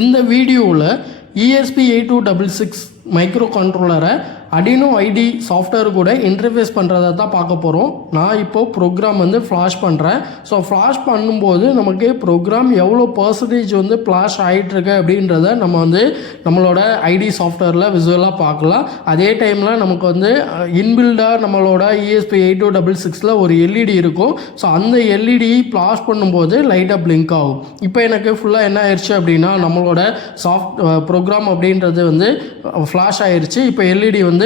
இந்த வீடியோவில் ESP8266 micro கண்ட்ரோலரை Arduino IDE சாஃப்ட்வேர் கூட இன்டர்ஃபேஸ் பண்ணுறதை தான் பார்க்க போகிறோம். நான் இப்போது ப்ரோக்ராம் வந்து ஃப்ளாஷ் பண்ணுறேன். ஸோ ஃப்ளாஷ் பண்ணும்போது நமக்கு ப்ரோக்ராம் எவ்வளோ பர்சன்டேஜ் வந்து ஃப்ளாஷ் ஆகிட்டுருக்கு அப்படின்றத நம்ம வந்து நம்மளோட IDE சாஃப்ட்வேரில் விசுவலாக பார்க்கலாம். அதே டைமில் நமக்கு வந்து இன்பில்டாக நம்மளோட ESP8266 ஒரு LED இருக்கும். ஸோ அந்த LED ஃப்ளாஷ் பண்ணும்போது லைட்டாக பிளிங்க் ஆகும். இப்போ எனக்கு ஃபுல்லாக என்ன ஆயிடுச்சு அப்படின்னா நம்மளோட ப்ரோக்ராம் அப்படின்றது வந்து ஃப்ளாஷ் ஆயிடுச்சு. இப்போ LED வந்து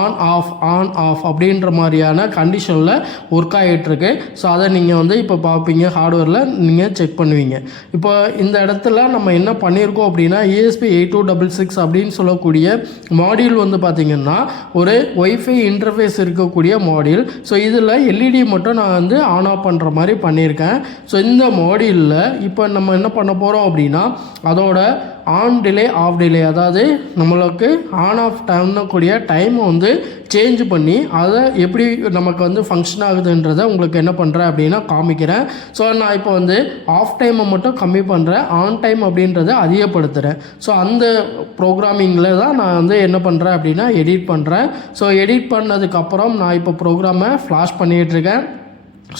ஆன் ஆஃப் அப்படின்ற மாதிரியான கண்டிஷனில் ஒர்க் ஆகிட்டுருக்கு. ஸோ அதை நீங்கள் வந்து இப்போ பார்ப்பீங்க, ஹார்ட்வேரில் நீங்கள் செக் பண்ணுவீங்க. இப்போ இந்த இடத்துல நம்ம என்ன பண்ணியிருக்கோம் அப்படின்னா ESP8266 அப்படின்னு சொல்லக்கூடிய மாடியூல் வந்து பார்த்திங்கன்னா ஒரு ஒய்ஃபை இன்டர்ஃபேஸ் இருக்கக்கூடிய மாடியூல். ஸோ இதில் LED மட்டும் நான் வந்து ஆன் ஆஃப் பண்ணுற மாதிரி பண்ணியிருக்கேன். ஸோ இந்த மாடியூலில் இப்போ நம்ம என்ன பண்ண போகிறோம் அப்படின்னா அதோட ஆன் டிலே ஆஃப் டிலே, அதாவது நம்மளுக்கு ஆன் ஆஃப் பண்ணக்கூடிய டைமை வந்து சேஞ்ச் பண்ணி அதை எப்படி நமக்கு வந்து ஃபங்க்ஷன் ஆகுதுன்றதை உங்களுக்கு என்ன பண்ணுறேன் அப்படின்னா காமிக்கிறேன். ஸோ நான் இப்போ வந்து ஆஃப் டைமை மட்டும் கம்மி பண்ணுறேன், ஆன் டைம் அப்படின்றத அதிகப்படுத்துகிறேன். ஸோ அந்த ப்ரோக்ராமிங்கில் தான் நான் வந்து என்ன பண்ணுறேன் அப்படின்னா எடிட் பண்ணுறேன். ஸோ எடிட் பண்ணதுக்கப்புறம் நான் இப்போ ப்ரோக்ராமை ஃப்ளாஷ் பண்ணிகிட்ருக்கேன்.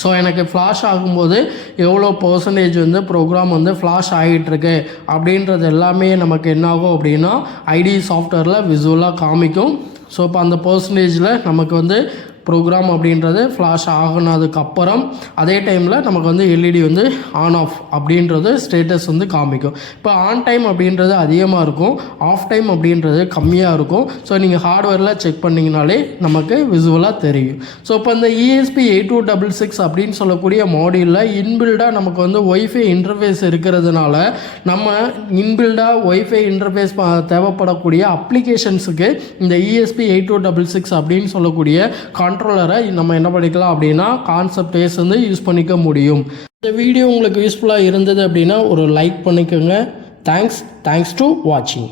ஸோ எனக்கு ஃப்ளாஷ் ஆகும்போது எவ்வளோ பர்சன்டேஜ் வந்து ப்ரோக்ராம் வந்து ஃப்ளாஷ் ஆகிட்டுருக்கு அப்படின்றது எல்லாமே நமக்கு என்ன ஆகும் அப்படின்னா IDE சாஃப்ட்வேரில் விசுவலாக காமிக்கும். ஸோ இப்போ அந்த பர்சன்டேஜில் நமக்கு வந்து ப்ரோக்ராம் அப்படின்றது ஃப்ளாஷ் ஆகினதுக்கப்புறம் அதே டைமில் நமக்கு வந்து LED வந்து ஆன் ஆஃப் அப்படின்றது ஸ்டேட்டஸ் வந்து காமிக்கும். இப்போ ஆன் டைம் அப்படின்றது அதிகமாக இருக்கும், ஆஃப் டைம் அப்படின்றது கம்மியாக இருக்கும். ஸோ நீங்கள் ஹார்ட்வேரில் செக் பண்ணிங்கனாலே நமக்கு விசுவலாக தெரியும். ஸோ இப்போ இந்த ESP8266 அப்படின்னு சொல்லக்கூடிய மாடியூலில் இன்பில்டாக நமக்கு வந்து ஒய்ஃபை இன்டர்ஃபேஸ் இருக்கிறதுனால நம்ம இன்பில்டாக ஒய்ஃபை இன்டர்ஃபேஸ் தேவைப்படக்கூடிய அப்ளிகேஷன்ஸுக்கு இந்த ESP8266 அப்படின்னு சொல்லக்கூடிய கண்ட்ரோலரை நம்ம என்ன பண்ணிக்கலாம் அப்படின்னா கான்செப்ட் பேஸ் வந்து யூஸ் பண்ணிக்க முடியும். இந்த வீடியோ உங்களுக்கு யூஸ்ஃபுல்லாக இருந்தது அப்படின்னா ஒரு லைக் பண்ணிக்கோங்க. தேங்க்ஸ் டு வாட்சிங்.